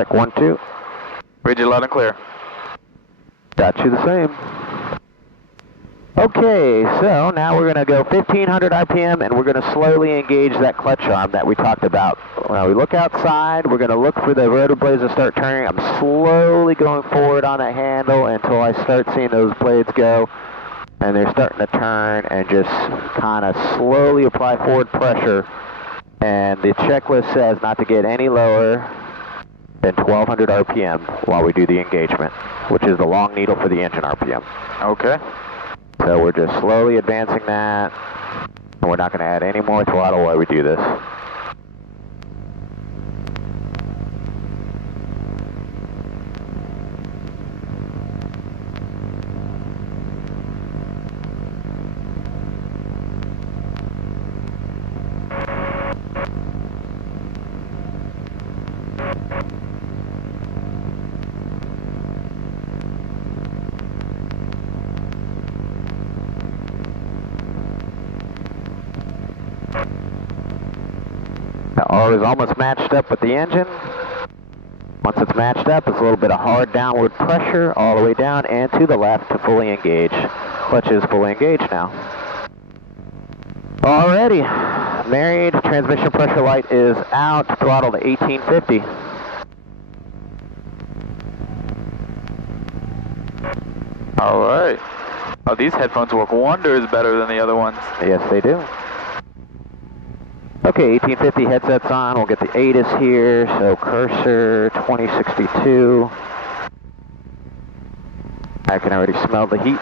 Check 1, 2. Read you loud and clear. Got you the same. Okay, so now we're going to go 1500 RPM and we're going to slowly engage that clutch arm that we talked about. When we look outside, we're going to look for the rotor blades to start turning. I'm slowly going forward on the handle until I start seeing those blades go. And they're starting to turn, and just kind of slowly apply forward pressure. And the checklist says not to get any lower than 1200 RPM while we do the engagement, which is the long needle for the engine RPM. Okay. So we're just slowly advancing that, and we're not going to add any more throttle while we do this. The R is almost matched up with the engine. Once it's matched up, it's a little bit of hard downward pressure all the way down and to the left to fully engage. Clutch is fully engaged now. Alrighty, married, transmission pressure light is out, throttle to 1850. Alright. Oh, these headphones work wonders better than the other ones. Yes, they do. Okay, 1850 headsets on. We'll get the ATIS here. So cursor 2062. I can already smell the heat.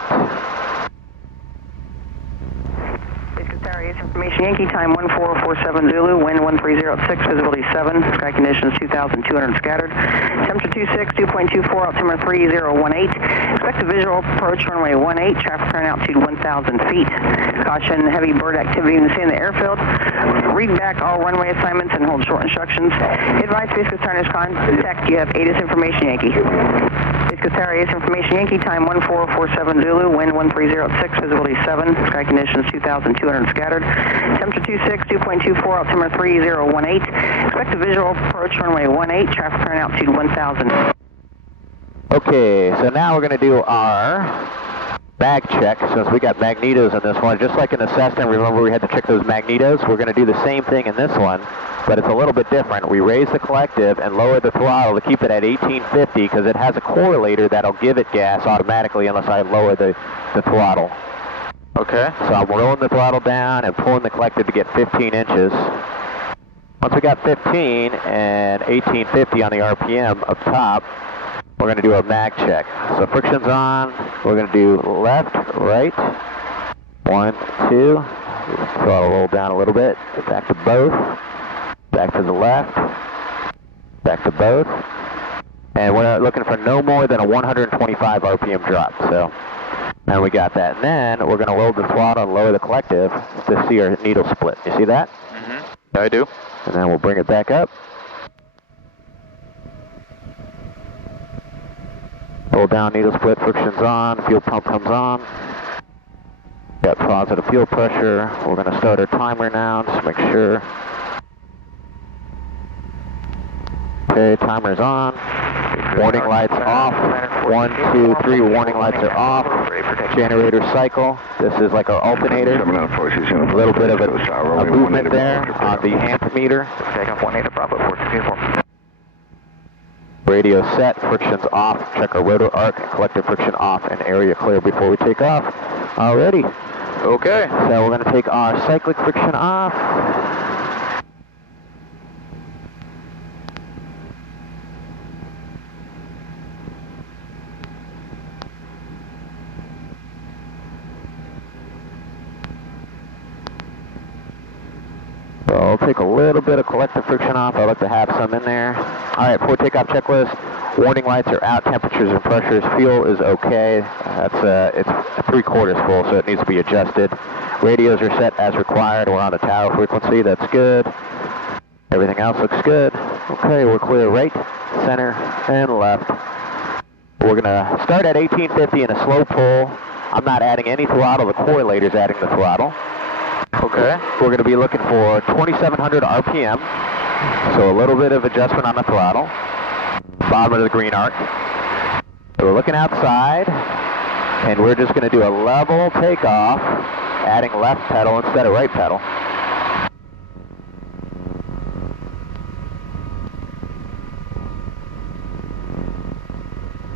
Information Yankee, time 1447 Zulu, wind 1306, visibility 7, sky conditions 2,200 scattered, temperature 26, 2.24, altimeter 3018, expect a visual approach runway 18, traffic current altitude 1,000 feet. Caution, heavy bird activity in the airfield. Read back all runway assignments and hold short instructions. Advise Space Coast Turner's contact, you have ATIS Information Yankee. Space Coast ATIS Information Yankee, time 1447 Zulu, wind 1306, visibility 7, sky conditions 2,200 scattered, temperature 26, 2.24, altimeter 3018, expect a visual approach runway 18, traffic current altitude 1,000. Okay, so now we're going to do our mag check, since we got magnetos in this one. Just like in the Cessna, remember we had to check those magnetos? We're going to do the same thing in this one, but it's a little bit different. We raise the collective and lower the throttle to keep it at 1850 because it has a correlator that'll give it gas automatically unless I lower the throttle. Okay. So I'm rolling the throttle down and pulling the collective to get 15 inches. Once we got 15 and 1850 on the RPM up top, we're going to do a mag check. So friction's on. We're going to do left, right. 1, 2. Throttle roll down a little bit. Back to both. Back to the left. Back to both. And we're looking for no more than a 125 RPM drop. So, and we got that. And then we're going to load the throttle and lower the collective to see our needle split. You see that? Mm-hmm. I do. And then we'll bring it back up. Pull down, needle split, friction's on, fuel pump comes on. Got positive fuel pressure. We're going to start our timer now, just make sure. Okay, timer's on. Warning lights off. 1, 2, 3, warning lights are off. Generator cycle. This is like our alternator. A little bit of a movement there on the amp meter. Takeoff 18 Bravo 464. Radio set, friction's off, check our rotor arc, collective friction off, and area clear before we take off. Alrighty. Okay. So we're going to take our cyclic friction off. So I'll take a little bit of collective friction off. I like to have some in there. All right, for takeoff checklist, warning lights are out, temperatures and pressures. Fuel is okay. It's 3/4 full, so it needs to be adjusted. Radios are set as required. We're on the tower frequency. That's good. Everything else looks good. Okay, we're clear right, center, and left. We're going to start at 1850 in a slow pull. I'm not adding any throttle. The correlator's adding the throttle. Okay. We're going to be looking for 2,700 RPM, so a little bit of adjustment on the throttle. bottom of the green arc. So we're looking outside, and we're just going to do a level takeoff, adding left pedal instead of right pedal.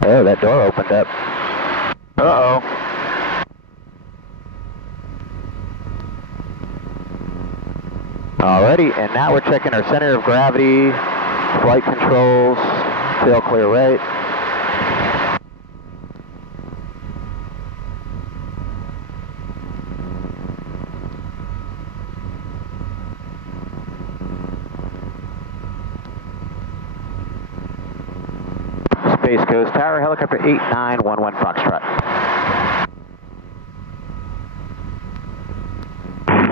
Oh, that door opened up. Uh-oh. Alrighty, and now we're checking our center of gravity, flight controls, tail clear right. Space Coast Tower, helicopter 8911 Foxtrot.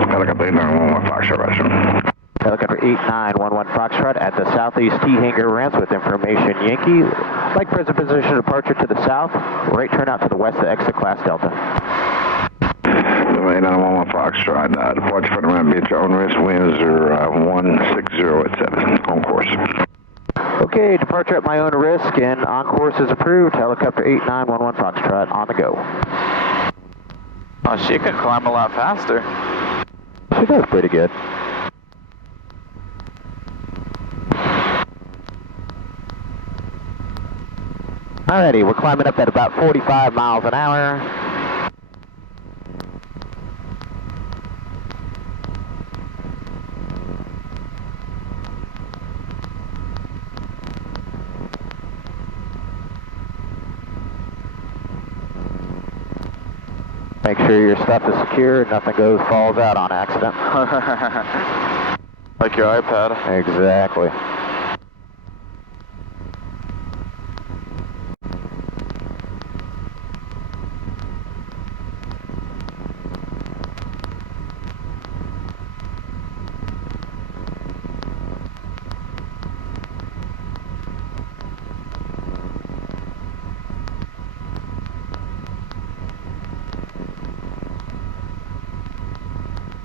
Helicopter 8911 Foxtrot, right. Helicopter 8911 Foxtrot at the southeast T hangar ramps with information Yankee. Like present position departure to the south, right turn out to the west to exit class Delta. 8911 Foxtrot, departure for the ramp, be at your own risk, winds are 160 at 7, on course. Okay, departure at my own risk and on course is approved. Helicopter 8911 Foxtrot on the go. Oh, she can climb a lot faster. She does pretty good. Alrighty, we're climbing up at about 45 miles an hour. Make sure your stuff is secure, nothing falls out on accident. Like your iPad. Exactly.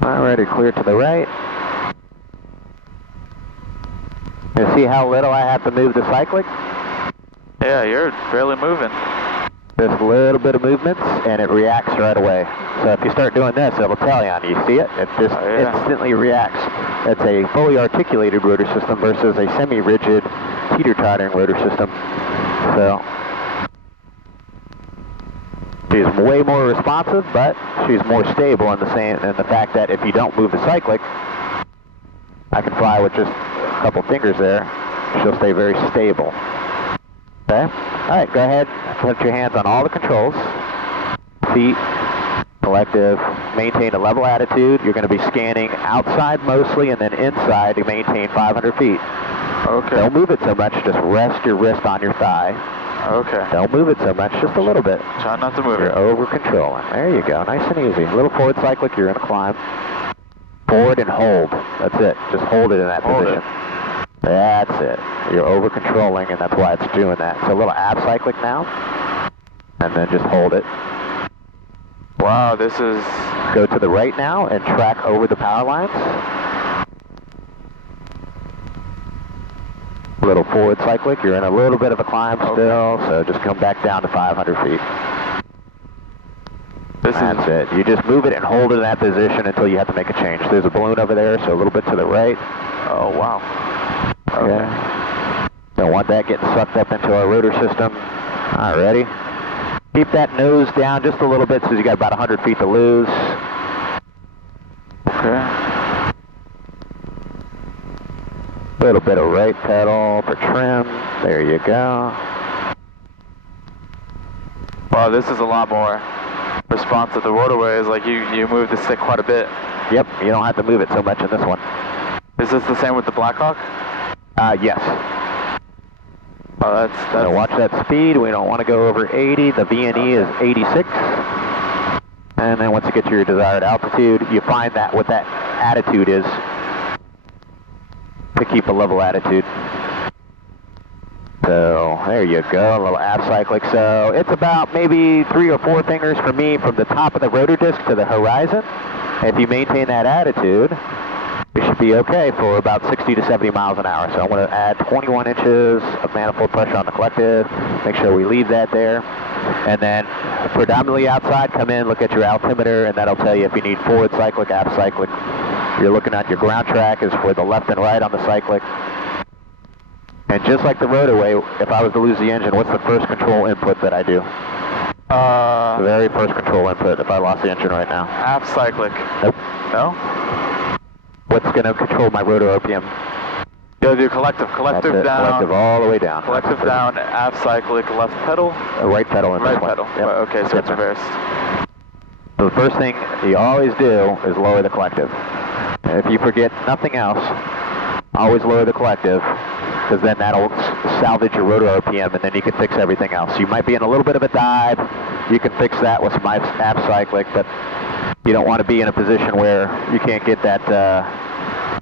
Alrighty, clear to the right. You see how little I have to move the cyclic? Yeah, you're barely moving. Just a little bit of movements, and it reacts right away. So if you start doing this, it'll tell you on you. See it? It just instantly reacts. It's a fully articulated rotor system versus a semi-rigid teeter-tottering rotor system. So she's way more responsive, but she's more stable in the fact that if you don't move the cyclic, I can fly with just a couple fingers there. She'll stay very stable. Okay? Alright, go ahead, put your hands on all the controls. Feet, collective, maintain a level attitude. You're going to be scanning outside mostly and then inside to maintain 500 feet. Okay. Don't move it so much, just rest your wrist on your thigh. Okay. Don't move it so much, just a little bit. Try not to move You're it. over controlling. There you go, nice and easy. A little forward cyclic, you're in a climb. Forward and hold. That's it. Just hold it in that position. That's it. You're over controlling, and that's why it's doing that. So a little ab cyclic now, and then just hold it. Wow, this is... Go to the right now and track over the power lines. A little forward cyclic. You're in a little bit of a climb still, so just come back down to 500 feet. That's it. You just move it and hold it in that position until you have to make a change. There's a balloon over there, so a little bit to the right. Oh, wow. Okay. Don't want that getting sucked up into our rotor system. Alrighty. Keep that nose down just a little bit so you got about 100 feet to lose. Okay. A little bit of right pedal for trim. There you go. Wow, this is a lot more responsive. The rotorway is like you move the stick quite a bit. Yep, you don't have to move it so much in this one. Is this the same with the Blackhawk? Yes. Oh, that's... So watch that speed. We don't want to go over 80. The VNE is 86. And then once you get to your desired altitude, you find that what that attitude is to keep a level attitude. So there you go, a little ab cyclic. So it's about maybe 3 or 4 fingers for me from the top of the rotor disc to the horizon. If you maintain that attitude, we should be okay for about 60 to 70 miles an hour. So I'm going to add 21 inches of manifold pressure on the collective, make sure we leave that there. And then predominantly outside, come in, look at your altimeter, and that'll tell you if you need forward cyclic, aft cyclic. You're looking at your ground track is for the left and right on the cyclic. And just like the rotorway, if I was to lose the engine, what's the first control input that I do? The very first control input if I lost the engine right now. Aft cyclic. Nope. No? What's going to control my rotor RPM? You'll do collective. Collective That's it. down. Collective all the way down. Collective down, aft cyclic, left pedal. Right pedal in Right this one. pedal. Yep. Okay, so it's reversed. So the first thing you always do is lower the collective. If you forget nothing else, always lower the collective, because then that'll salvage your rotor RPM, and then you can fix everything else. You might be in a little bit of a dive. You can fix that with some aft cyclic, but you don't want to be in a position where you can't get that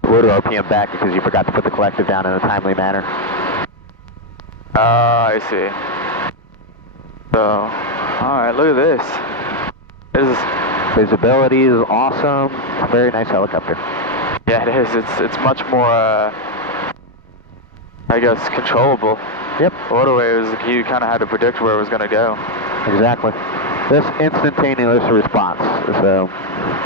rotor RPM back because you forgot to put the collective down in a timely manner. I see. So, alright, look at this. This is... Visibility is awesome. It's a very nice helicopter. Yeah, it is. It's much more, I guess, controllable. Yep. Waterway was, you kind of had to predict where it was going to go. Exactly. This instantaneous response. So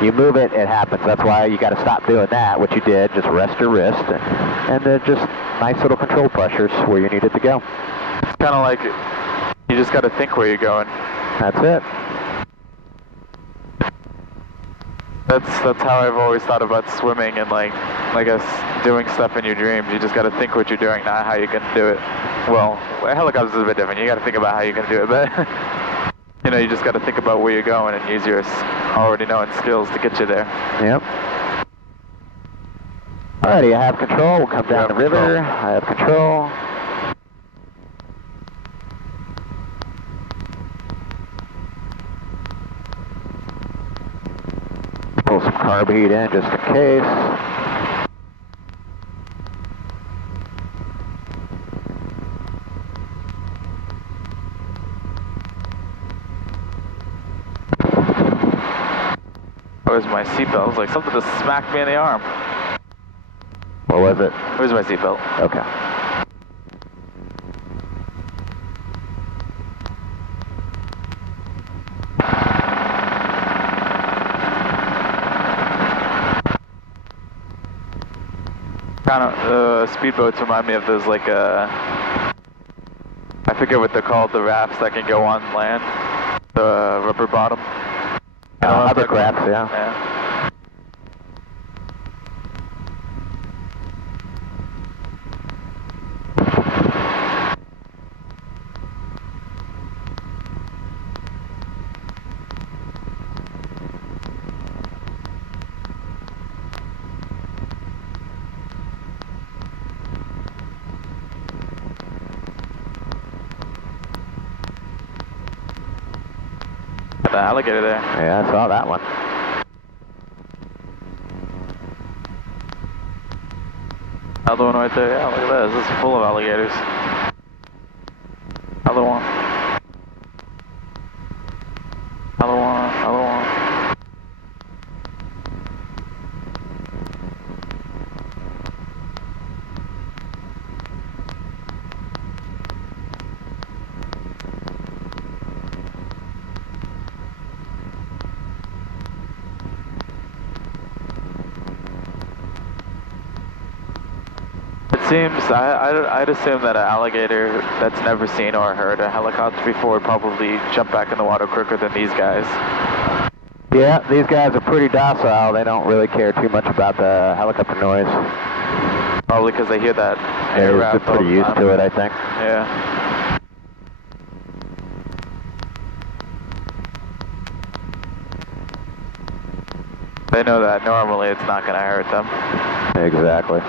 you move it, it happens. That's why you got to stop doing that, which you did. Just rest your wrist, and then just nice little control pressures where you need it to go. It's kind of like you just got to think where you're going. That's it. That's how I've always thought about swimming and like I guess doing stuff in your dreams. You just got to think what you're doing, not how you're going to do it. Well, helicopters is a bit different. You got to think about how you're going to do it, but you know, you just got to think about where you're going and use your already known skills to get you there. Yep. Alrighty, I have control. We'll come down the river. I have control. Pull some carb heat in just in case. Where's my seatbelt? It was like something just smacked me in the arm. What was it? Where's my seatbelt? Okay. Kind of, speedboats remind me of those like, I forget what they're called, the rafts that can go on land. The rubber bottom. Hovercrafts, yeah. Yeah. Got the alligator there. Yeah, I saw that one. Another one right there. Yeah, look at that. This is full of alligators. Another one. Another one. Another one. Seems, I'd assume that an alligator that's never seen or heard a helicopter before would probably jump back in the water quicker than these guys. Yeah, these guys are pretty docile. They don't really care too much about the helicopter noise. Probably because they hear that air They're rap pretty used to it, I think. Yeah. They know that normally it's not going to hurt them. Exactly.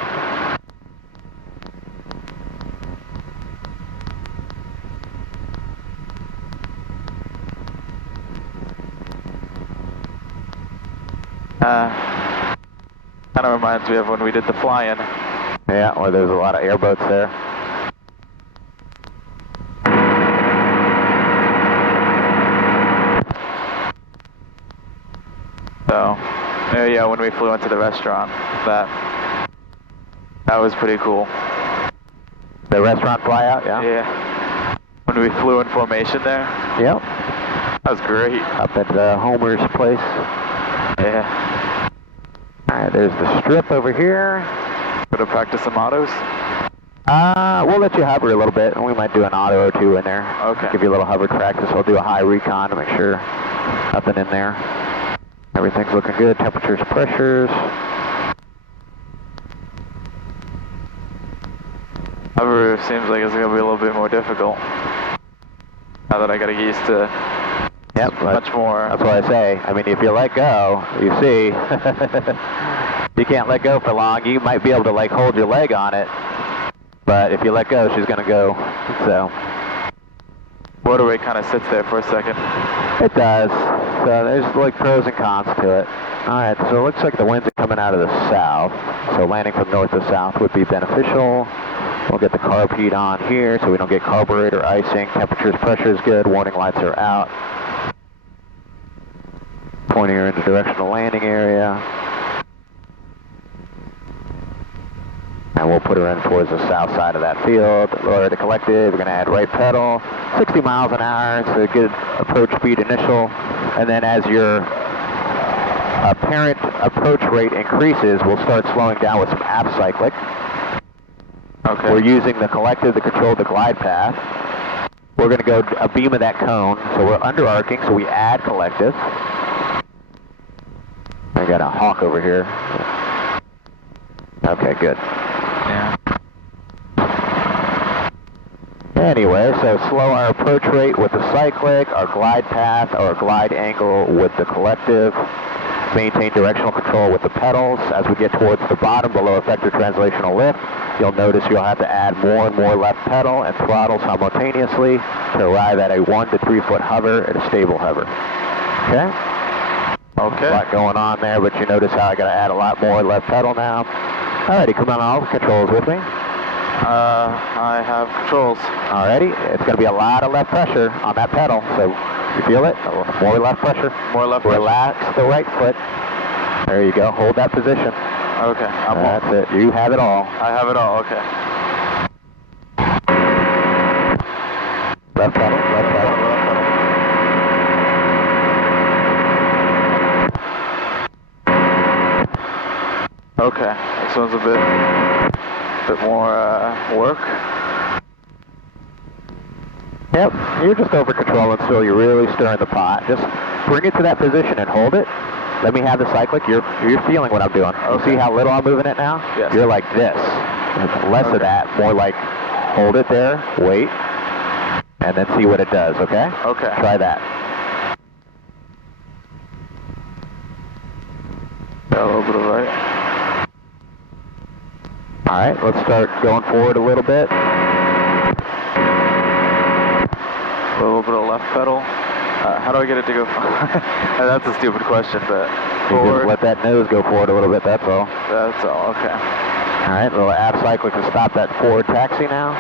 Kind of reminds me of when we did the fly-in. Yeah, well, there's a lot of airboats there. So, yeah, when we flew into the restaurant. That was pretty cool. The restaurant flyout, yeah? Yeah. When we flew in formation there. Yep. That was great. Up at Homer's place. Yeah. Alright, there's the strip over here. Gonna practice some autos? We'll let you hover a little bit, and we might do an auto or two in there. Okay. Give you a little hover practice. We'll do a high recon to make sure nothing in there. Everything's looking good. Temperatures, pressures. Hover seems like it's gonna be a little bit more difficult. Now that I gotta get used to much more. That's what I say. I mean, if you let go, you see, you can't let go for long. You might be able to like hold your leg on it, but if you let go, she's gonna go. So. Motorway kind of sits there for a second. It does. So there's like pros and cons to it. Alright, so it looks like the winds are coming out of the south. So landing from north to south would be beneficial. We'll get the carb heat on here so we don't get carburetor icing. Temperatures, pressure is good. Warning lights are out. Pointing her in the directional landing area. And we'll put her in towards the south side of that field. Lower the collective, we're going to add right pedal. 60 miles an hour, so a good approach speed initial. And then as your apparent approach rate increases, we'll start slowing down with some aft cyclic. Okay. We're using the collective to control the glide path. We're going to go a beam of that cone, so we're under arcing, so we add collective. I got a hawk over here. Okay, good. Yeah. Anyway, so slow our approach rate with the cyclic, our glide path, our glide angle with the collective. Maintain directional control with the pedals. As we get towards the bottom below effective translational lift, you'll notice you'll have to add more and more left pedal and throttle simultaneously to arrive at a 1 to 3 foot hover at a stable hover. Okay? Okay. A lot going on there, but you notice how I got to add a lot more left pedal now. Alrighty, come on, all controls with me. I have controls. Alrighty, it's going to be a lot of left pressure on that pedal, so you feel it? More left pressure. More left pressure. Relax the right foot. There you go, hold that position. Okay, That's it, you have it all. I have it all, okay. Left pedal, left pedal. Okay, this one's a bit more work. Yep, you're just over controlling, so you're really stirring the pot. Just bring it to that position and hold it. Let me have the cyclic. You're feeling what I'm doing. Okay. You see how little I'm moving it now? Yes. You're like this. Less of that, more like hold it there, wait, and then see what it does, okay? Okay. Try that. Got a little bit of right. Alright, let's start going forward a little bit. A little bit of left pedal. How do I get it to go forward? That's a stupid question, but You forward. just let that nose go forward a little bit, that's all. That's all, okay. Alright, a little aft cyclic to stop that forward taxi now.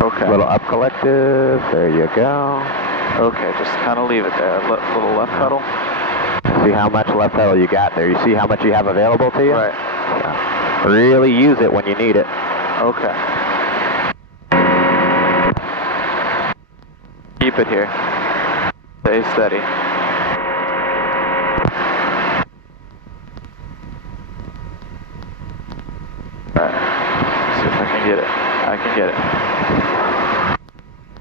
Okay. A little up collective, there you go. Okay, just kind of leave it there. Little left pedal. See how much left pedal you got there. You see how much you have available to you? Right. Yeah. Really use it when you need it. Okay. Keep it here. Stay steady. Alright. See if I can get it. I can get it.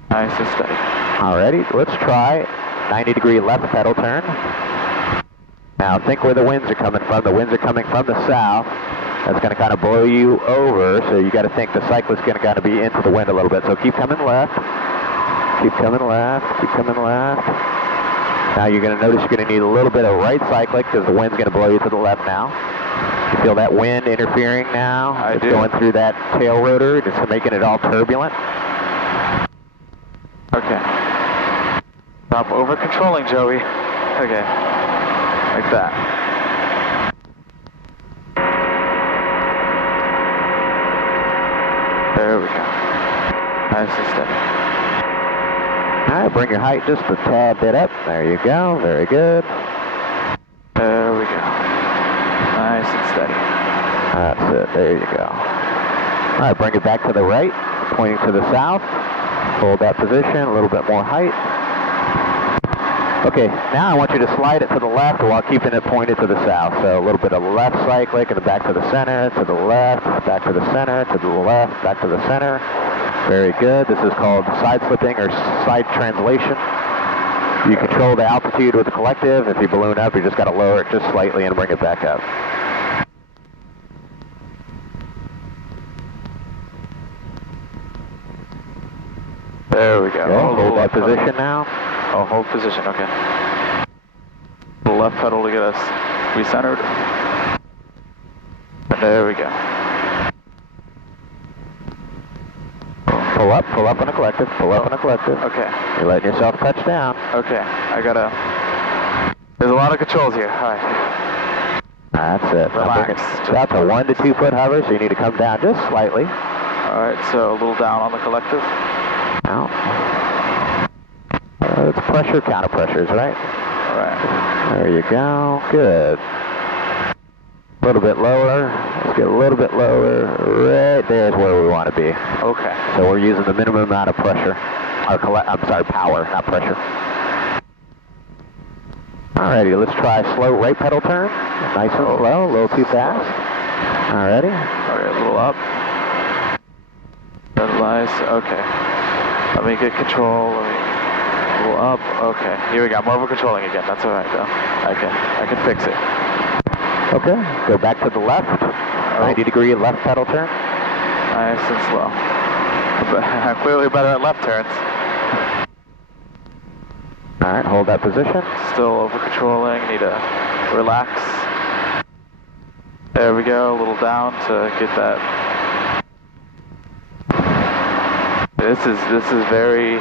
Nice and steady. Alrighty, let's try 90-degree left pedal turn. Now think where the winds are coming from. The winds are coming from the south. That's going to kind of blow you over, so you got to think the cyclist's going to kind of be into the wind a little bit. So keep coming left. Keep coming left. Keep coming left. Now you're going to notice you're going to need a little bit of right cyclic because the wind's going to blow you to the left now. You feel that wind interfering now? I It's do. going through that tail rotor, just making it all turbulent. Okay. Stop over controlling, Joey. Okay. Like that. There we go. Nice and steady. All Alright, bring your height just a tad bit up. There you go, very good. There we go. Nice and steady. That's it, there you go. Alright, bring it back to the right, pointing to the south. Hold that position, a little bit more height. Okay, now I want you to slide it to the left while keeping it pointed to the south. So a little bit of left cyclic and then back to the center, to the left, back to the center, to the left, back to the center. Very good. This is called side slipping or side translation. You control the altitude with the collective. If you balloon up, you just got to lower it just slightly and bring it back up. There we go. Hold that position now. Oh, hold position, okay. The left pedal to get us recentered. And there we go. Pull up on the collective, pull up on the collective. Okay. You're letting yourself touch down. Okay, I gotta... There's a lot of controls here. All right. That's it. Relax. That's a 1 to 2 foot hover, so you need to come down just slightly. All right, so a little down on the collective. Out. It's pressure, counter pressures, right? All right. There you go. Good. A little bit lower. Let's get a little bit lower. Right there is where we want to be. Okay. So we're using the minimum amount of pressure. Power, not pressure. Alrighty, let's try slow right pedal turn. Nice and slow, a little too fast. Alrighty. Alright, a little up. That's nice. Okay. Let me get control. A little up. Okay. Here we go. More of a controlling again. That's alright though. I can fix it. Okay. Go back to the left. 90-degree left pedal turn. Nice and slow. I'm clearly better at left turns. Alright, hold that position. Still over controlling. Need to relax. There we go. A little down to get that. This is very,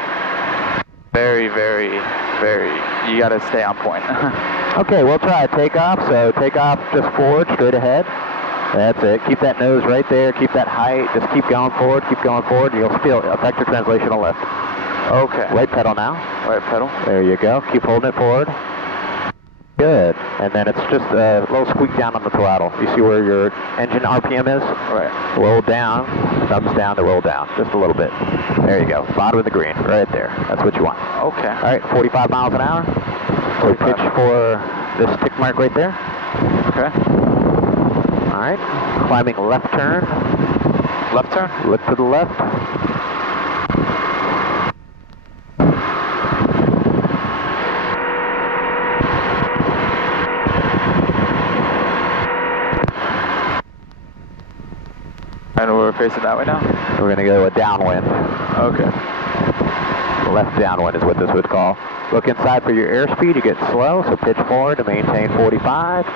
very, very, very, you gotta stay on point. Okay, we'll try takeoff. So takeoff just forward, straight ahead. That's it. Keep that nose right there. Keep that height. Just keep going forward. Keep going forward. You'll still affect your translational lift. Okay. Right pedal now. Right pedal. There you go. Keep holding it forward. Good. And then it's just a little squeak down on the throttle. You see where your engine RPM is? Right. Roll down. Thumbs down to roll down. Just a little bit. There you go. Bottom of the green. Right there. That's what you want. Okay. All right. 45 miles an hour. So pitch for this tick mark right there. Okay. All right. Climbing left turn. Left turn? Look to the left. And we're facing that way now? We're going to go a downwind. Okay. Left downwind is what this would call. Look inside for your airspeed. You get slow, so pitch forward to maintain 45.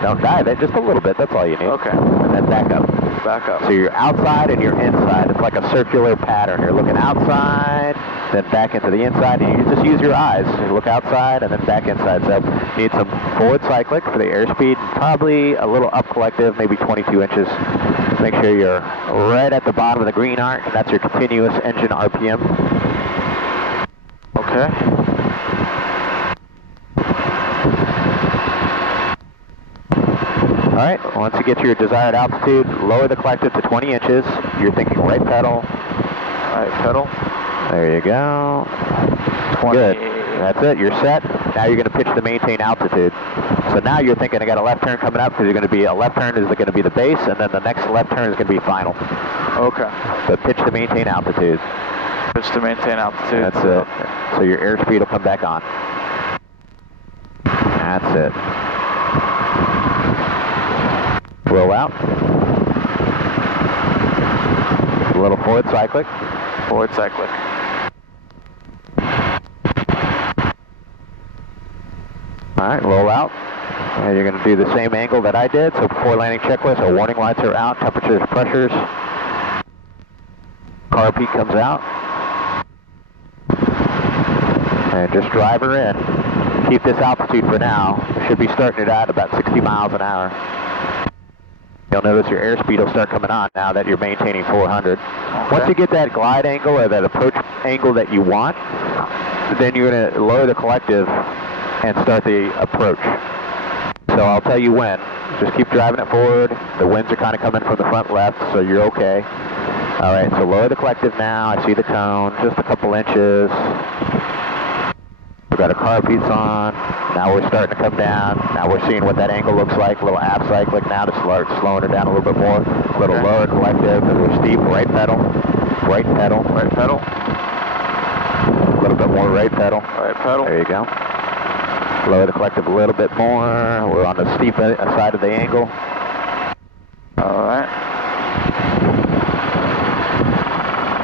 Don't dive it, just a little bit. That's all you need. Okay. And then back up. Back up. So you're outside and you're inside. It's like a circular pattern. You're looking outside, then back into the inside, and you just use your eyes. You look outside and then back inside. So you need some forward cyclic for the airspeed, probably a little up collective, maybe 22 inches. Make sure you're right at the bottom of the green arc. That's your continuous engine RPM. Okay. All right, once you get to your desired altitude, lower the collective to 20 inches. You're thinking right pedal. Right pedal. There you go. 20. Good. That's it. You're set. Now you're going to pitch to maintain altitude. So now you're thinking I got a left turn coming up because you're going to be a left turn is going to be the base, and then the next left turn is going to be final. Okay. So pitch to maintain altitude. Pitch to maintain altitude. That's it. So your airspeed will come back on. That's it. Roll out. A little forward cyclic. Forward cyclic. All right, roll out. And you're going to do the same angle that I did. So before landing checklist, our warning lights are out, temperatures, pressures. Car peak comes out. And just drive her in. Keep this altitude for now. We should be starting it at about 60 miles an hour. You'll notice your airspeed will start coming on now that you're maintaining 400. Okay. Once you get that glide angle or that approach angle that you want, then you're going to lower the collective and start the approach. So I'll tell you when. Just keep driving it forward. The winds are kind of coming from the front left, so you're okay. All right, so lower the collective now. I see the cone, just a couple inches. We've got our carb heats on. Now we're starting to come down. Now we're seeing what that angle looks like. A little aft cyclic now to start slowing it down a little bit more. A little lower collective because we're steep. Right pedal. Right pedal. Right pedal. A little bit more right pedal. Right pedal. There you go. Lower the collective a little bit more. We're on the steep side of the angle. All right.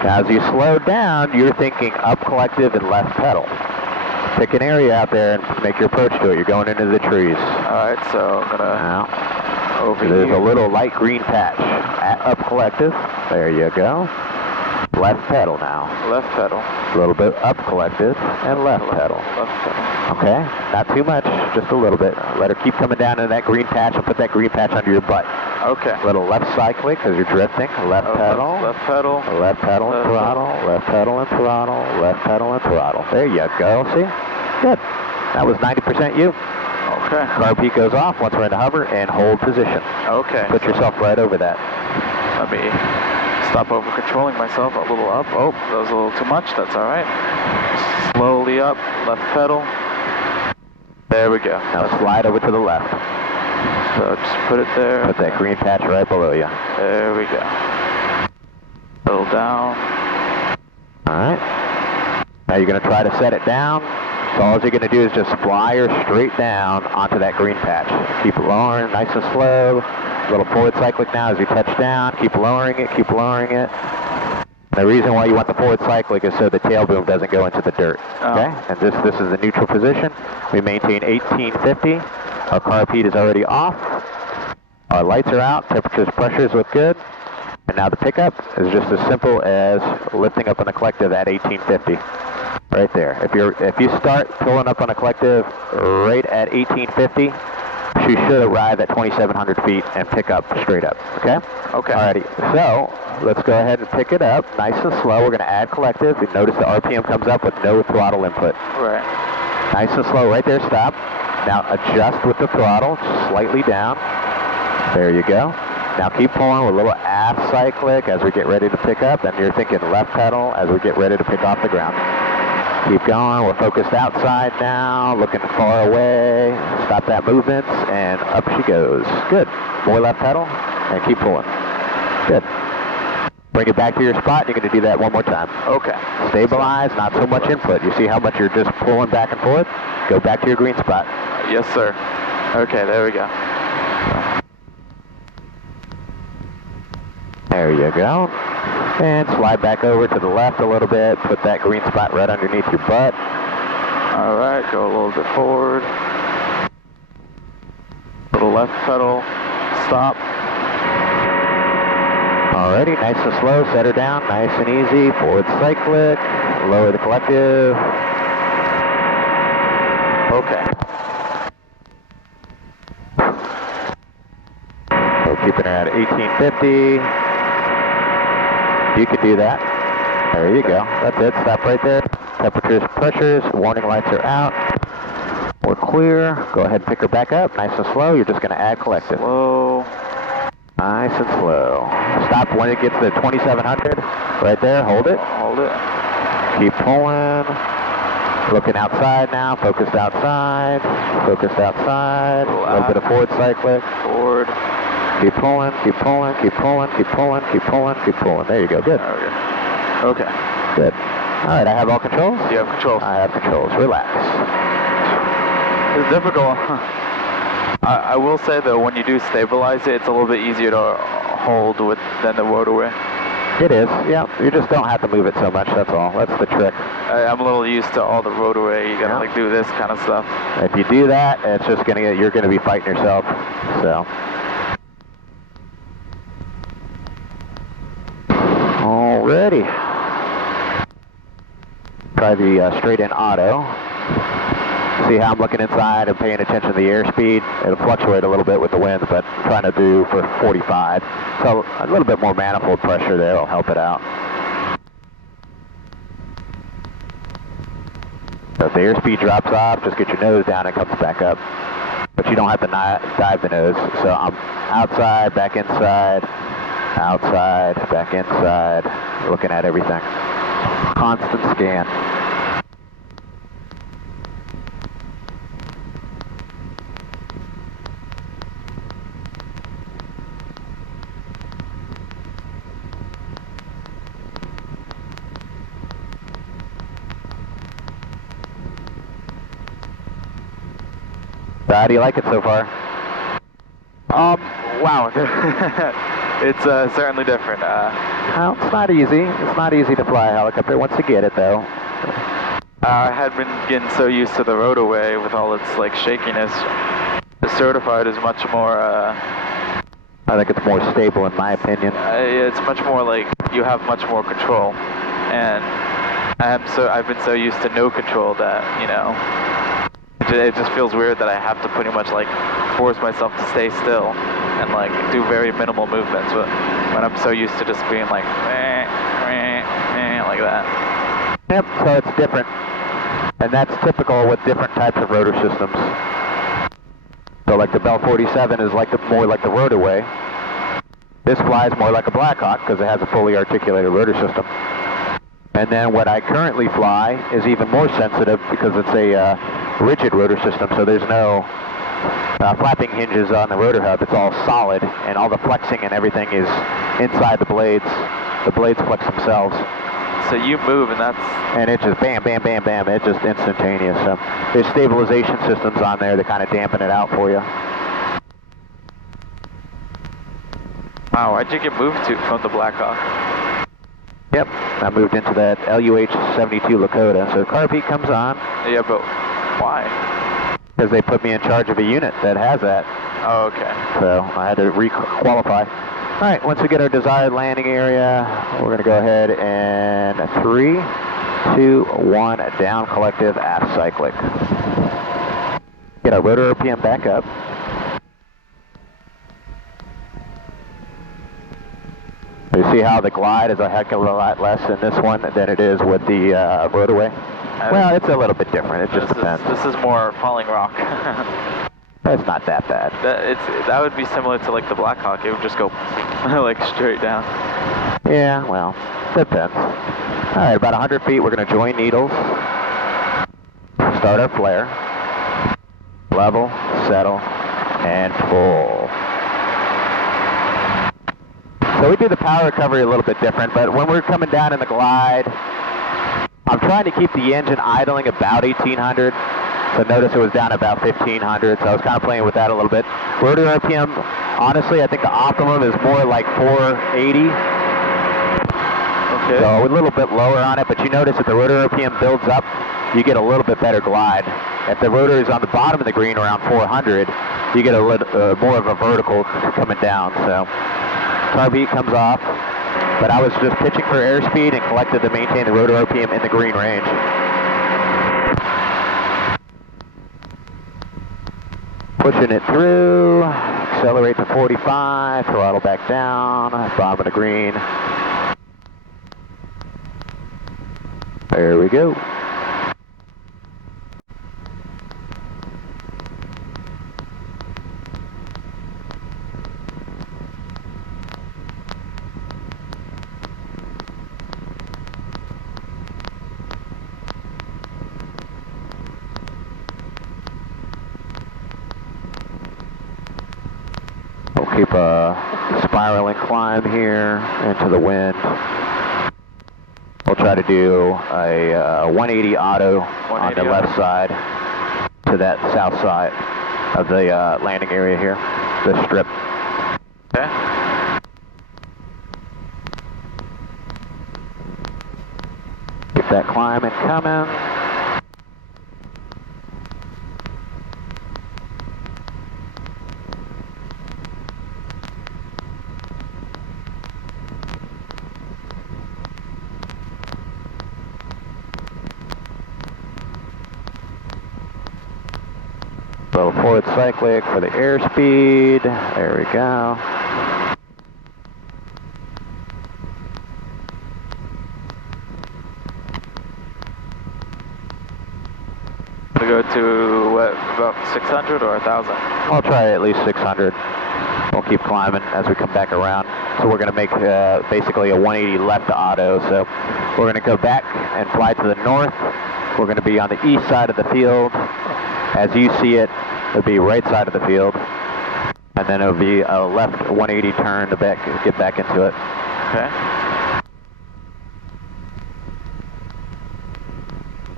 Now as you slow down, you're thinking up collective and left pedal. Pick an area out there and make your approach to it. You're going into the trees. All right, so I'm gonna Now, over there's here. a little light green patch. Up collective. There you go. Left pedal now. Left pedal. A little bit up collective and left pedal. Left pedal. Okay, not too much, just a little bit. Let her keep coming down into that green patch and put that green patch under your butt. Okay. A little left cyclic because you're drifting. Left pedal. Left pedal. Left pedal and throttle. Left pedal and throttle. Left pedal and throttle. There you go. See? Good. That was 90% you. Okay. Carb heat goes off once we're in the hover and hold position. Okay. Put yourself right over that. Let me stop over controlling myself a little up. Oh, that was a little too much. That's all right. Slowly up. Left pedal. There we go. Now slide over to the left. So just put it there. Put that green patch right below you. There we go. Little down. All right. Now you're going to try to set it down. So all you're going to do is just fly her straight down onto that green patch. Keep it lowering, nice and slow. A little forward cyclic now as you touch down. Keep lowering it, keep lowering it. The reason why you want the forward cyclic is so the tail boom doesn't go into the dirt. Okay? And this is the neutral position. We maintain 1850. Our carb heat is already off. Our lights are out. Temperatures, pressures look good. And now the pickup is just as simple as lifting up on the collective at 1850. Right there. If you start pulling up on a collective right at 1850, she should arrive at 2,700 feet and pick up straight up. Okay? Okay. Alrighty. So let's go ahead and pick it up nice and slow. We're going to add collective. You notice the RPM comes up with no throttle input. Right. Nice and slow. Right there. Stop. Now adjust with the throttle slightly down. There you go. Now keep pulling with a little aft cyclic as we get ready to pick up, and you're thinking left pedal as we get ready to pick off the ground. Keep going. We're focused outside now, looking far away. Stop that movement, and up she goes. Good. More left pedal, and keep pulling. Good. Bring it back to your spot. You're going to do that one more time. Okay. Stabilize, not so much input. You see how much you're just pulling back and forth? Go back to your green spot. Yes, sir. Okay, there we go. There you go. And slide back over to the left a little bit. Put that green spot right underneath your butt. All right, go a little bit forward. Little left pedal. Stop. Alrighty, nice and slow. Set her down. Nice and easy. Forward cyclic. Lower the collective. Okay. So keeping her at 1850. You can do that. There you go. That's it. Stop right there. Temperatures, pressures, warning lights are out. We're clear. Go ahead and pick her back up. Nice and slow. You're just going to add collective. Slow. Nice and slow. Stop when it gets to 2,700. Right there. Hold it. Hold it. Keep pulling. Looking outside now. Focused outside. Focused outside. A little bit of forward cyclic. Forward. Keep pulling, keep pulling, keep pulling, keep pulling, keep pulling, keep pulling. There you go. Good. There we go. Okay. Good. All right, I have all controls? You have controls. I have controls. Relax. It's difficult. I will say, though, when you do stabilize it, it's a little bit easier to hold than the rotorway. It is, yeah. You just don't have to move it so much, that's all. That's the trick. I'm a little used to all the rotorway. You gotta like do this kind of stuff. If you do that, it's just you're gonna be fighting yourself. So. Alrighty. Try the straight in auto. See how I'm looking inside and paying attention to the airspeed? It'll fluctuate a little bit with the wind, but I'm trying to do for 45. So a little bit more manifold pressure there will help it out. So if the airspeed drops off, just get your nose down and comes back up. But you don't have to dive the nose. So I'm outside, back inside, outside, back inside, looking at everything. Constant scan. How do you like it so far? Wow. It's certainly different. Well, it's not easy. It's not easy to fly a helicopter once you get it, though. I had been getting so used to the roadway with all its like shakiness. The certified is much more. I think it's more stable, in my opinion. It's much more like you have much more control, and I've been so used to no control that it just feels weird that I have to pretty much like force myself to stay still and like do very minimal movements when I'm so used to just being like like that. Yep, so it's different. And that's typical with different types of rotor systems. So like the Bell 47 is more like the rotorway. This flies more like a Blackhawk because it has a fully articulated rotor system. And then what I currently fly is even more sensitive because it's a rigid rotor system, so there's no flapping hinges on the rotor hub. It's all solid, and all the flexing and everything is inside the blades. The blades flex themselves. So you move, and it's just bam, bam, bam, bam. It's just instantaneous. So there's stabilization systems on there that kind of dampen it out for you. Wow, why'd you get moved from the Blackhawk? Yep, I moved into that LUH-72 Lakota. So carb heat comes on. Yeah, but why? Because they put me in charge of a unit that has that. Oh, okay. So I had to re-qualify. All right, once we get our desired landing area, we're going to go ahead and 3, 2, 1, down collective, aft cyclic. Get our rotor RPM back up. You see how the glide is a heck of a lot less in this one than it is with the rotorway? Well, it's a little bit different. It just depends. This is more falling rock. It's not that bad. That would be similar to like the Blackhawk. It would just go like straight down. Yeah, well, depends. All right, about 100 feet, we're going to join needles. Start our flare. Level, settle, and pull. So we do the power recovery a little bit different, but when we're coming down in the glide, I'm trying to keep the engine idling about 1800. So notice it was down about 1500, so I was kind of playing with that a little bit. Rotor RPM, honestly, I think the optimum is more like 480. Okay. So a little bit lower on it, but you notice if the rotor RPM builds up, you get a little bit better glide. If the rotor is on the bottom of the green around 400, you get a little more of a vertical coming down. So carb heat comes off, but I was just pitching for airspeed and collected to maintain the rotor RPM in the green range. Pushing it through, accelerate to 45, throttle back down, bottom of the green. There we go. Keep a spiraling climb here into the wind. We'll try to do a 180 auto on the left side to that south side of the landing area here, the strip. Okay. Keep that climbing coming. forward cyclic for the airspeed. There we go. We go to what, about 600 or 1,000? I'll try at least 600. We'll keep climbing as we come back around. So we're going to make basically a 180 left to auto. So we're going to go back and fly to the north. We're going to be on the east side of the field. As you see it, it'll be right side of the field. And then it'll be a left 180 turn to get back into it. Okay.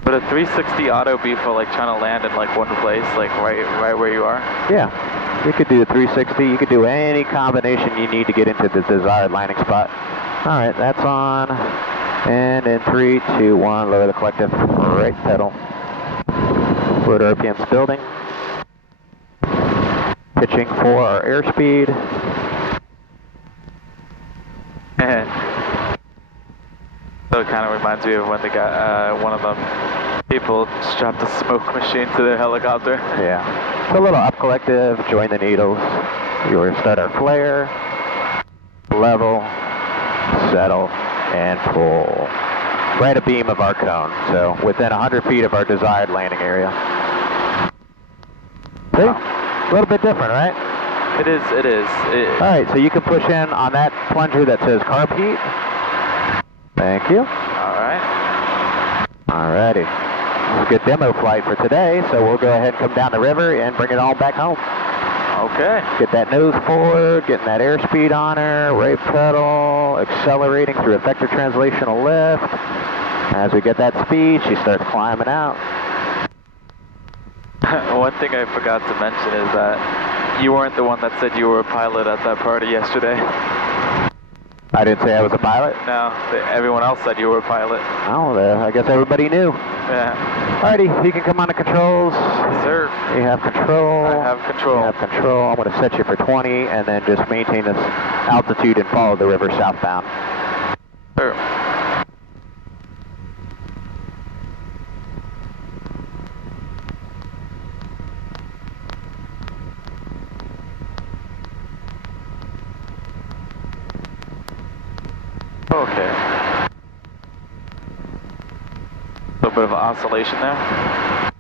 Would a 360 auto be for like trying to land in like one place, like right where you are? Yeah, you could do the 360. You could do any combination you need to get into the desired landing spot. All right, that's on. And in 3, 2, 1, lower the collective right pedal. Rotor RPM's building. Pitching for our airspeed. So it kind of reminds me of when they got one of them people strapped a smoke machine to their helicopter. Yeah. So a little up collective, join the needles. You will start our flare, level, settle, and pull. Right abeam of our cone, so within 100 feet of our desired landing area. See? A little bit different, right? It is. All right, so you can push in on that plunger that says carb heat. Thank you. All right. Alrighty. It's a good demo flight for today, so we'll go ahead and come down the river and bring it all back home. Okay. Get that nose forward, getting that airspeed on her, right pedal, accelerating through effective translational lift. As we get that speed, she starts climbing out. One thing I forgot to mention is that you weren't the one that said you were a pilot at that party yesterday. I didn't say I was a pilot? No, everyone else said you were a pilot. Oh, I guess everybody knew. Yeah. Alrighty, you can come on the controls. Yes, sir. You have control. I have control. You have control. I'm going to set you for 20 and then just maintain this altitude and follow the river southbound. Sure. Okay. A little bit of oscillation there.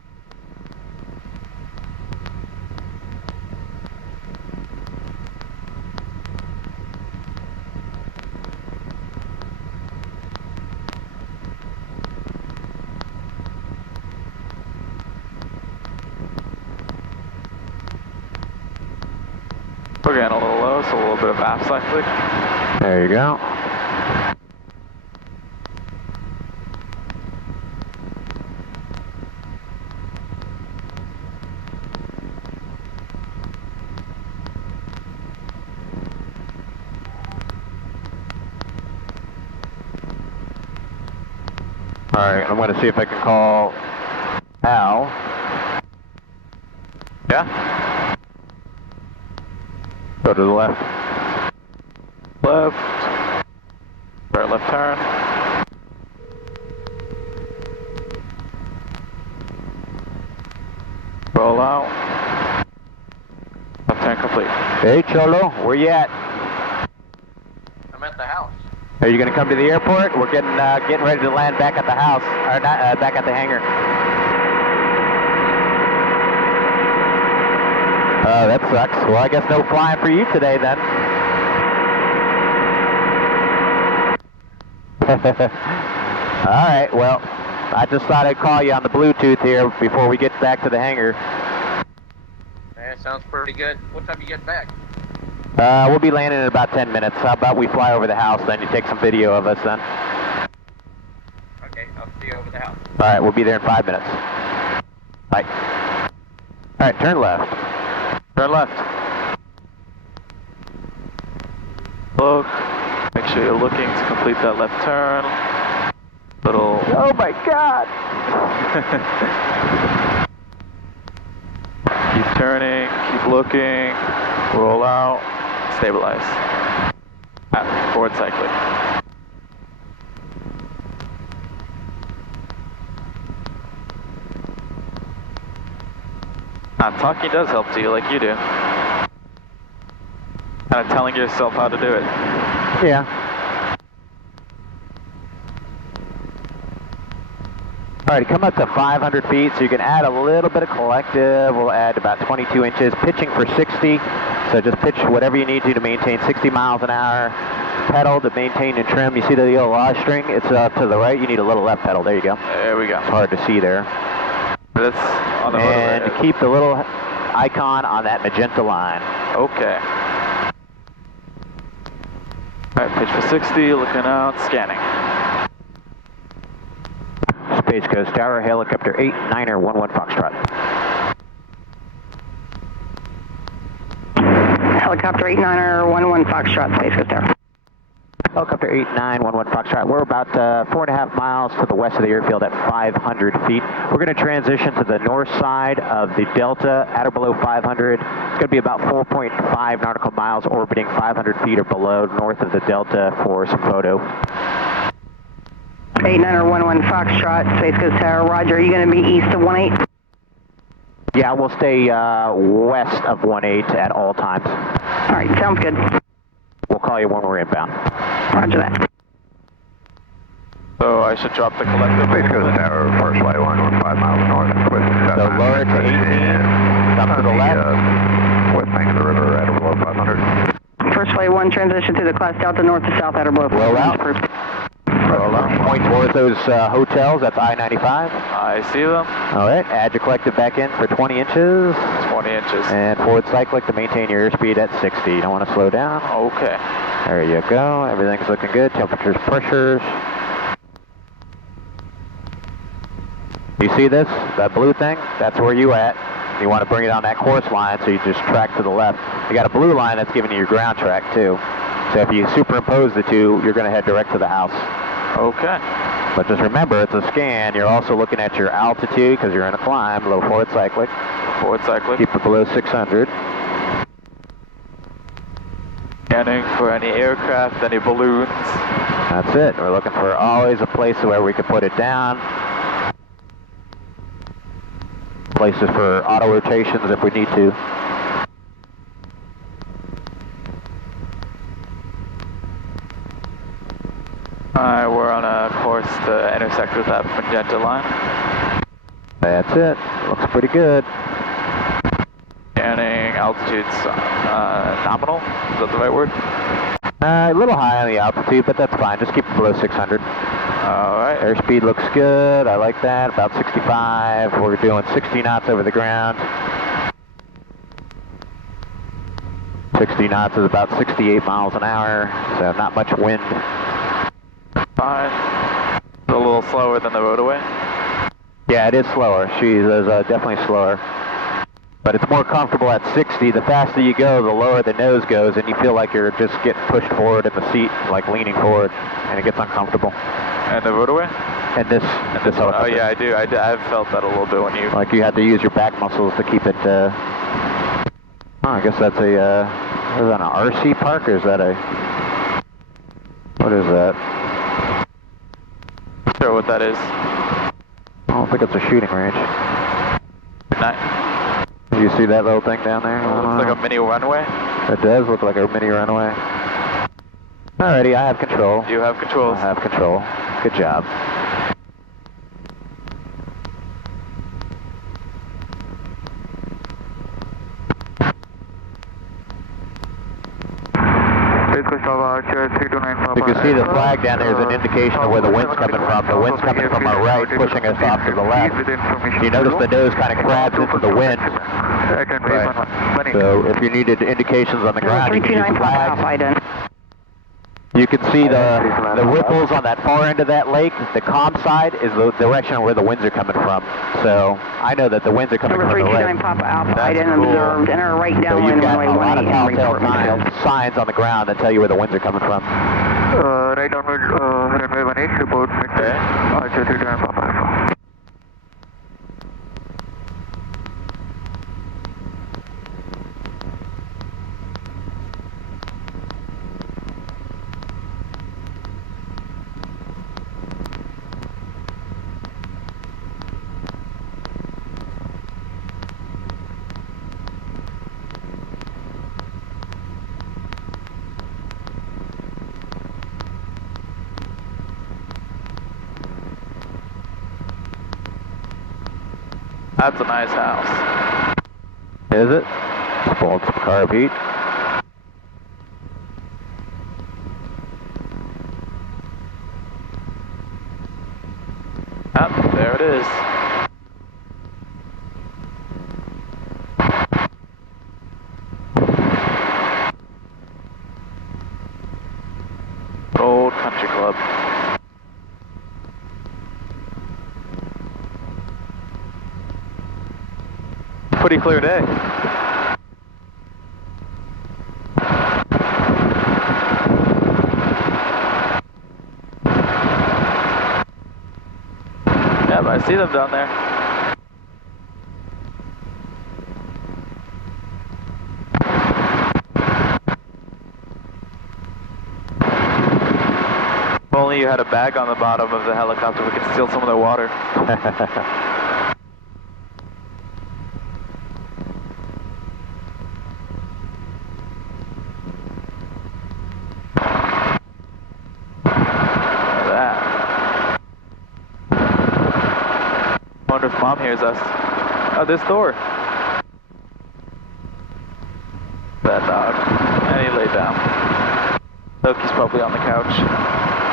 We're getting a little low, so a little bit of aft cyclic. There you go. Alright, I'm going to see if I can call Al. Yeah? Go to the left. Left. Right left turn. Roll out. Left turn complete. Hey, Cholo, where you at? I'm at the house. Are you going to come to the airport? We're getting ready to land back at the house, or not, back at the hangar. Oh, that sucks. Well, I guess no flying for you today then. All right, well, I just thought I'd call you on the Bluetooth here before we get back to the hangar. That sounds pretty good. What time you get back? We'll be landing in about 10 minutes. How about we fly over the house, then you take some video of us then? Okay, I'll see you over the house. All right, we'll be there in 5 minutes. Bye. All right, turn left. Turn left. Look. Make sure you're looking to complete that left turn. Little. Oh my God! Keep turning. Keep looking. Roll out. Stabilize. Forward cycling. Talking does help to you like you do. Kind of telling yourself how to do it. Yeah. Alright, come up to 500 feet, so you can add a little bit of collective. We'll add about 22 inches. Pitching for 60, so just pitch whatever you need to maintain 60 miles an hour. Pedal to maintain and trim. You see the yellow law string? It's to the right. You need a little left pedal. There you go. There we go. It's hard to see there. That's on the and motor. Keep the little icon on that magenta line. Okay. Alright, pitch for 60, looking out, scanning. Space Coast Tower, helicopter 89er 11 Foxtrot. Helicopter 89er 11 Foxtrot, Space Coast Tower. Helicopter 8911 Foxtrot. We're about 4.5 miles to the west of the airfield at 500 feet. We're going to transition to the north side of the Delta at or below 500. It's going to be about 4.5 nautical miles orbiting 500 feet or below north of the Delta for some photo. 89er 11 Foxtrot, Space Coast Tower. Roger, are you going to be east of 18? Yeah, we'll stay west of 18 at all times. All right, sounds good. We'll call you when we're inbound. Roger that. So I should drop the collective. Space Coast Tower, first flight 115 miles north. So lower it to 18, come to the left. West bank of the river at or below 500. First flight 1, transition to the class Delta north to south at or below 500. Roll out. Roll out. Point towards those hotels. That's I-95. I see them. All right, add your collective back in for 20 inches. 20 inches. And forward cyclic to maintain your airspeed at 60. You don't want to slow down. Okay. There you go. Everything's looking good. Temperatures, pressures. You see this? That blue thing? That's where you at. You want to bring it on that course line, so you just track to the left. You got a blue line that's giving you your ground track too. So if you superimpose the two, you're going to head direct to the house. Okay. But just remember, it's a scan. You're also looking at your altitude because you're in a climb, a little forward cyclic. Forward cyclic. Keep it below 600. Scanning for any aircraft, any balloons. That's it. We're looking for always a place where we can put it down. Places for auto rotations if we need to. Alright, we're on a course to intersect with that magenta line. That's it. Looks pretty good. Scanning altitudes nominal. Is that the right word? A little high on the altitude, but that's fine. Just keep it below 600. Alright. Airspeed looks good. I like that. About 65. We're doing 60 knots over the ground. 60 knots is about 68 miles an hour, so not much wind. Fine. A little slower than the roadway. Yeah, it is slower. She is definitely slower. But it's more comfortable at 60. The faster you go, the lower the nose goes, and you feel like you're just getting pushed forward in the seat, like leaning forward, and it gets uncomfortable. And the roadway? And this helicopter. Oh yeah, I do. I've felt that a little bit when you... Like you had to use your back muscles to keep it, I guess that's a, is that an RC park, or is that a, what is that? Not sure what that is. I don't think it's a shooting range. Not... You see that little thing down there? It looks like a mini runway. It does look like a mini runway. Alrighty, I have control. You have controls. I have control. Good job. You can see the flag down there is an indication of where the wind's coming from. The wind's coming from our right, pushing us off to the left. You notice the nose kind of crabs into the wind. Right. So if you needed indications on the ground, you can use flags. You can see the ripples on that far end of that lake. The calm side is the direction of where the winds are coming from. So I know that the winds are coming from the right. Number 329 Papa Alpha, Iden observed, enter right So downwind you've got runway a lot of 18 and telltale report signs on the ground that tell you where the winds are coming from. Right downwind runway 18, report midday, Archer 329 Papa Alpha. That's a nice house. Is it? Spoiled some carb heat. Yep, there it is. Old Country Club. Pretty clear day. Yep, I see them down there. If only you had a bag on the bottom of the helicopter, we could steal some of their water. Wonder if Mom hears us. Oh, this door. That dog. And he laid down. Loki's probably on the couch.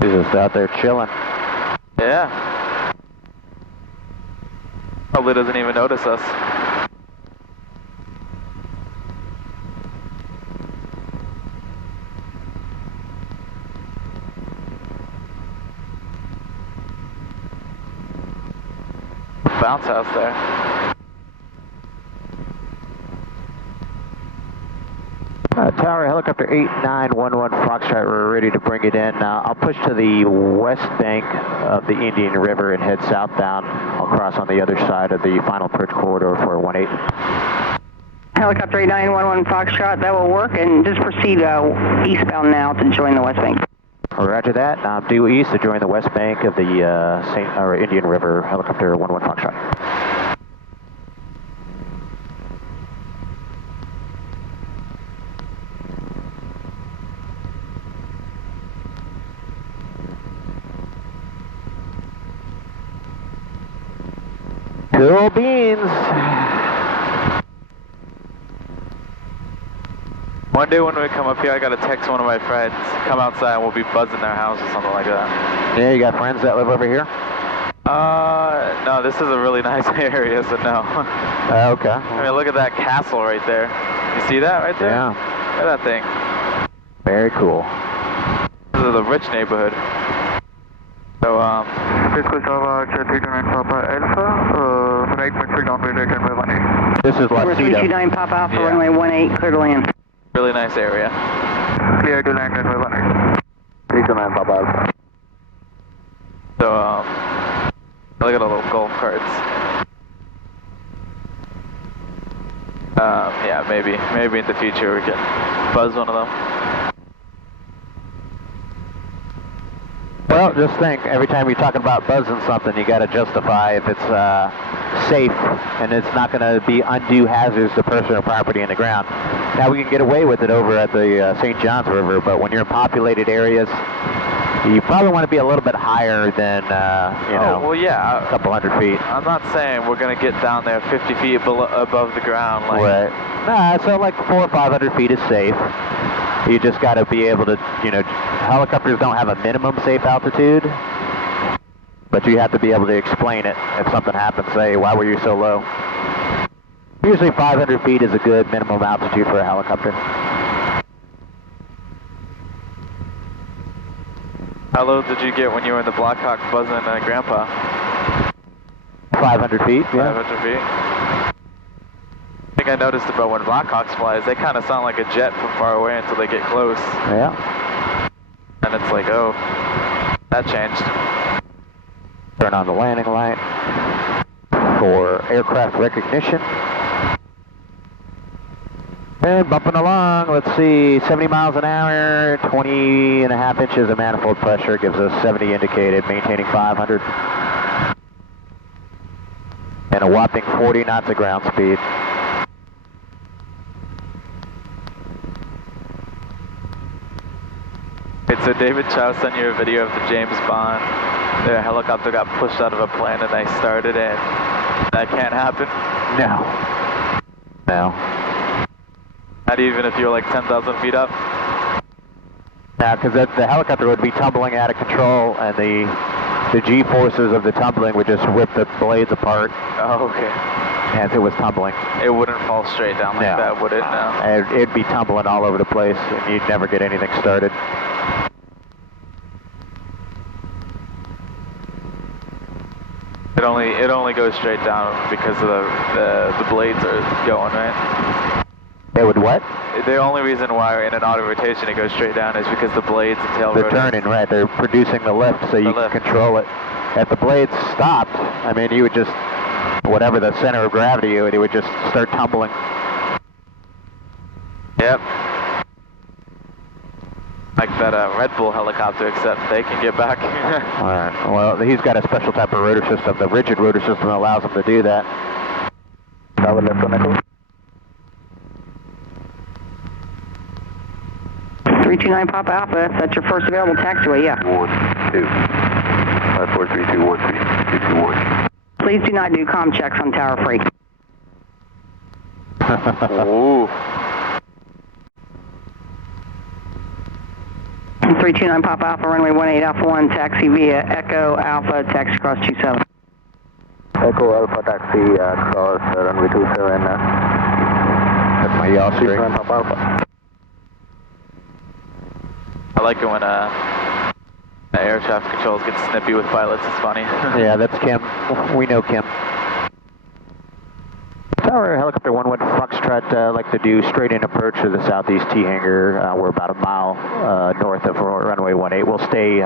He's just out there chilling. Yeah. Probably doesn't even notice us. Bounce house there. Tower helicopter 8911 Foxtrot, we're ready to bring it in. I'll push to the west bank of the Indian River and head southbound. I'll cross on the other side of the final approach corridor for 18. Helicopter 8911 Foxtrot, that will work, and just proceed eastbound now to join the west bank. Roger that. Due east to join the west bank of the Indian River helicopter 11 Foxtrot. Cool beans. One day when we come up here, I gotta text one of my friends, come outside and we'll be buzzing their house or something like that. Yeah, you got friends that live over here? No, this is a really nice area, so no. Okay. I mean, look at that castle right there. You see that right there? Yeah. Look at that thing. Very cool. This is a rich neighborhood. So, Cisco Java, 329 Papa Alpha, right midfield downwind at runway 18. This is Number Lacito. 329 Papa Alpha, Yeah. runway 18, clear to land. really nice area. Clear to land runway 18. 329 Papa Alpha. So, look at all those golf carts. Yeah, maybe in the future we can buzz one of them. Well, just think, every time you're talking about buzzing something, you got to justify if it's safe and it's not going to be undue hazards to personal property in the ground. Now, we can get away with it over at the St. Johns River, but when you're in populated areas, you probably want to be a little bit higher than, Well, yeah. a couple hundred feet. I'm not saying we're going to get down there 50 feet above the ground. Like, Right. Nah, so like 400 or 500 feet is safe. You just got to be able to, helicopters don't have a minimum safe altitude, but you have to be able to explain it if something happens. Say, why were you so low? Usually 500 feet is a good minimum altitude for a helicopter. How low did you get when you were in the Blackhawk buzzing Grandpa? 500 feet, yeah. 500 feet? I think I noticed about when Blackhawks flies, they kind of sound like a jet from far away until they get close. Yeah. And it's like, oh, that changed. Turn on the landing light for aircraft recognition. And bumping along, let's see, 70 miles an hour, 20.5 inches of manifold pressure, gives us 70 indicated, maintaining 500. And a whopping 40 knots of ground speed. So David Chow sent you a video of the James Bond. Their helicopter got pushed out of a plane and they started in. That can't happen? No. No. Not even if you're like 10,000 feet up? No, because the helicopter would be tumbling out of control, and the G-forces of the tumbling would just rip the blades apart. Oh, okay. As it was tumbling. It wouldn't fall straight down like that, would it? No. It'd be tumbling all over the place, and you'd never get anything started. It only goes straight down because of the blades are going, right? It would what? The only reason why in an auto rotation it goes straight down is because the blades and tail They're rotors. turning, right. They're producing the lift so you can control it. If the blades stopped, I mean, you would just, whatever the center of gravity, it would just start tumbling. Yep. Like that Red Bull helicopter, except they can get back. Alright, well, he's got a special type of rotor system. The rigid rotor system allows him to do that. Tower left on echo. 329 Papa Alpha, that's your first available taxiway, yeah. 1, 2, 5, 4, 3, 2, 1, 3, 2, 2, 1. Please do not do comm checks on tower freight. Ooh. 329 Papa Alpha, runway 18 Alpha 1, taxi via Echo Alpha, taxi cross 27. Echo Alpha taxi cross runway 27. That's my yaw straight. 329 Papa Alpha. I like it when air traffic controls get snippy with pilots. It's funny. Yeah, that's Kim. We know Kim. Tower helicopter 11 Foxtrot like to do straight in approach to the southeast T hangar. We're about a mile north of runway 18. We'll stay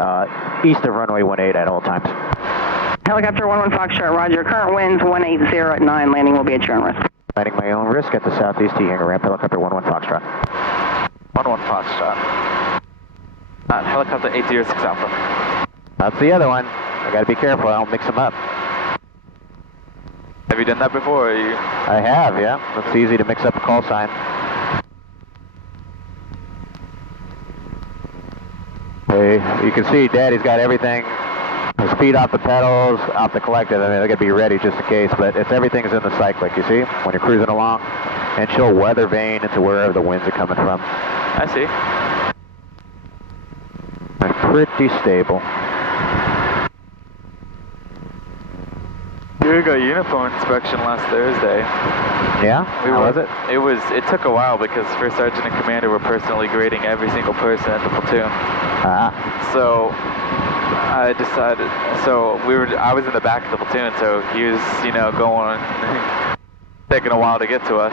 east of runway 18 at all times. Helicopter 11 Foxtrot, roger. Current winds 180 at 9. Landing will be at your own risk. Landing my own risk at the southeast T hangar ramp. Helicopter 11 Foxtrot. 11 Foxtrot. Helicopter 806 Alpha. That's the other one. I gotta be careful. I don't mix them up. Have you done that before? Or you? I have, yeah. It's easy to mix up a call sign. Hey, you can see Daddy's got everything. The speed off the pedals, off the collective. I mean, they're gonna be ready just in case, but everything's in the cyclic, you see? When you're cruising along, and she'll weather vane into wherever the winds are coming from. I see. They're pretty stable. We got uniform inspection last Thursday. Yeah? How was it? It took a while because First Sergeant and Commander were personally grading every single person in the platoon. So I decided, I was in the back of the platoon, so he was, going, taking a while to get to us.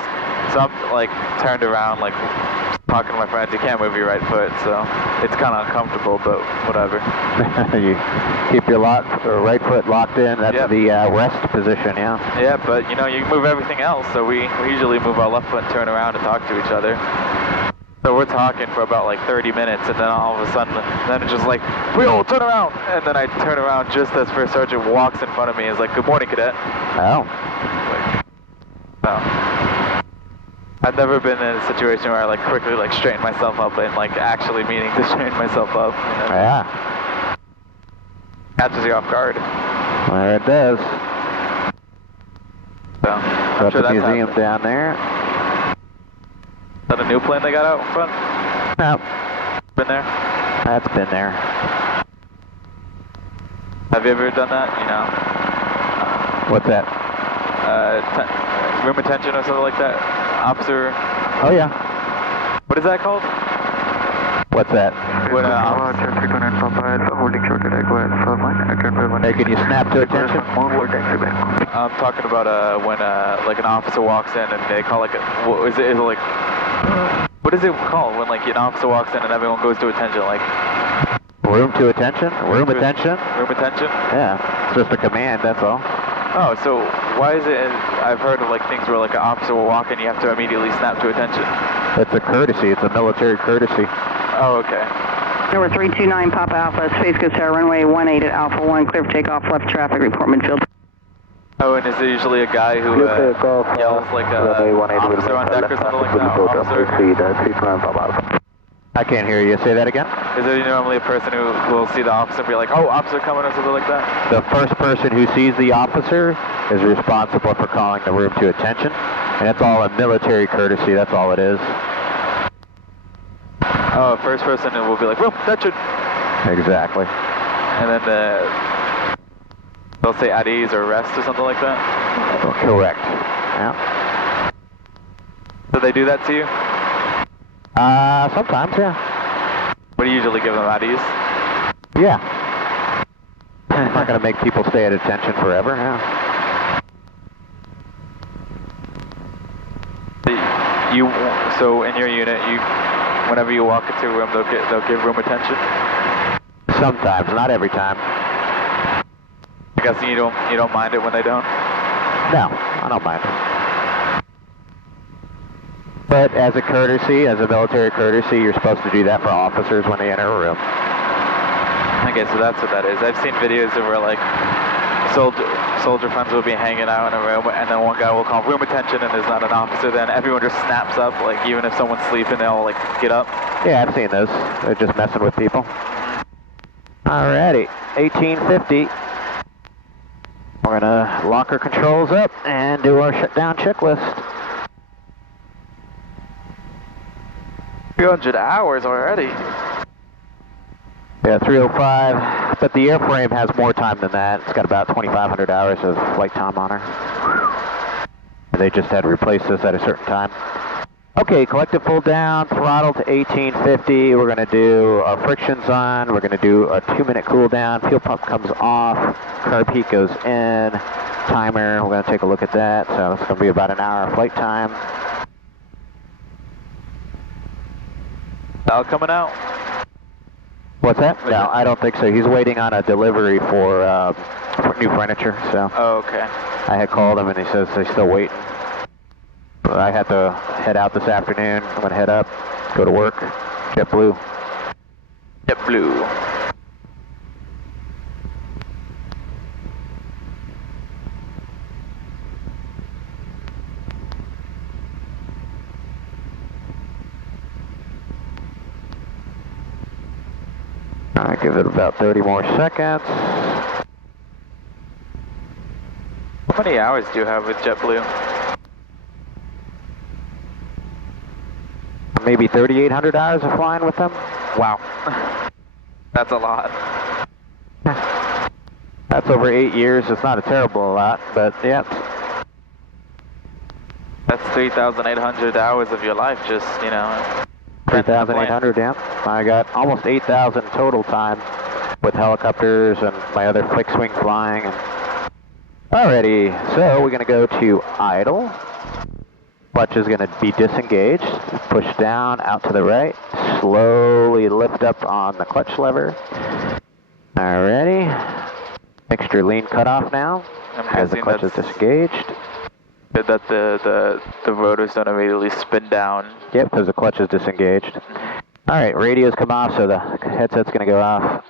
So I'm like turned around, like talking to my friends. You can't move your right foot, so it's kind of uncomfortable, but whatever. You keep your right foot locked in. That's the rest position, yeah. Yeah, but you move everything else. So we usually move our left foot and turn around and talk to each other. So we're talking for about like 30 minutes, and then all of a sudden, then it's just like, wheel, turn around! And then I turn around just as First Sergeant walks in front of me and is like, good morning, cadet. Oh. Like, no. I've never been in a situation where I like quickly like straighten myself up and like actually meaning to straighten myself up. Yeah. Catches you off guard. There it does. So, That's the museum down there. Is that a new plane they got out in front? No. Been there? That's been there. Have you ever done that? What's that? Room attention or something like that? Officer. Oh yeah. What is that called? What's that? When Hey, can you snap to attention? I'm talking about when like an officer walks in and they call like what is it like? What is it called when like an officer walks in and everyone goes to attention? Like room to attention? Room attention? Room attention? Yeah. It's just a command. That's all. Oh, so why is it? I've heard of like things where like an officer will walk in, you have to immediately snap to attention. It's a courtesy. It's a military courtesy. Oh, okay. Number 329 Papa Alpha, Space Coast Tower, runway 18 at Alpha 1, clear for takeoff, left traffic, report midfield. Oh, and is there usually a guy who yells like a officer on deck or something like that? Officer? I can't hear you. Say that again. Is there normally a person who will see the officer and be like, oh, officer coming or something like that? The first person who sees the officer is responsible for calling the room to attention, and it's all a military courtesy. That's all it is. Oh, first person will be like, room, attention. Exactly. And then they'll say at ease or rest or something like that? Correct. Yeah. Do they do that to you? Sometimes, yeah. What do you usually give them at ease? Yeah. I'm not going to make people stay at attention forever, yeah. So in your unit, whenever you walk into a room, they'll give room attention? Sometimes, not every time. I guess you don't mind it when they don't? No, I don't mind it. But as a courtesy, as a military courtesy, you're supposed to do that for officers when they enter a room. Okay, so that's what that is. I've seen videos of where like soldier friends will be hanging out in a room, and then one guy will call room attention, and there's not an officer. Then everyone just snaps up, like even if someone's sleeping, they'll like get up. Yeah, I've seen those. They're just messing with people. Alrighty, 1850. We're gonna lock our controls up and do our shutdown checklist. 300 hours already. Yeah, 305, but the airframe has more time than that. It's got about 2,500 hours of flight time on her. They just had to replace this at a certain time. Okay, collective full down, throttle to 1850. We're going to do our frictions on. We're going to do a 2-minute cool down. Fuel pump comes off. Carb heat goes in. Timer, we're going to take a look at that. So it's going to be about an hour of flight time. Now coming out. What's that? No, I don't think so. He's waiting on a delivery for new furniture, so. Oh, okay. I had called him and he says they're still waiting. But I have to head out this afternoon. I'm going to head up, go to work. JetBlue. JetBlue. I give it about 30 more seconds. How many hours do you have with JetBlue? Maybe 3,800 hours of flying with them. Wow. That's a lot. That's over 8 years. It's not a terrible lot, but yeah. That's 3,800 hours of your life, just, you know. 3,800, yeah. I got almost 8,000 total time with helicopters and my other fixed wing flying. Alrighty, so we're going to go to idle. Clutch is going to be disengaged. Push down, out to the right. Slowly lift up on the clutch lever. Alrighty. Mixture lean cutoff now. As the clutch is disengaged. That the rotors don't immediately spin down. Yep, because the clutch is disengaged. Alright, radios come off, so the headset's going to go off.